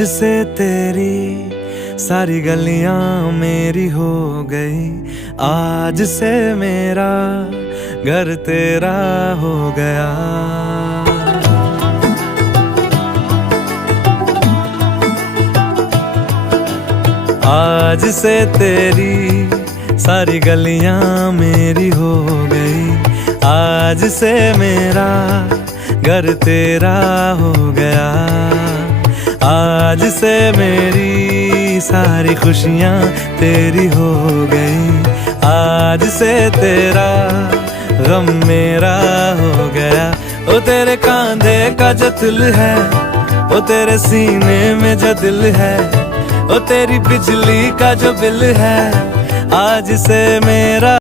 आज से तेरी सारी गलियां मेरी हो गई, आज से मेरा घर तेरा हो गया। आज से तेरी सारी गलियां मेरी हो गई, आज से मेरा घर तेरा हो गया। आज से मेरी सारी खुशियां तेरी हो गई, आज से तेरा गम मेरा हो गया। ओ तेरे कांधे का जो दिल है, ओ तेरे सीने में जो दिल है, ओ तेरी बिजली का जो बिल है, आज से मेरा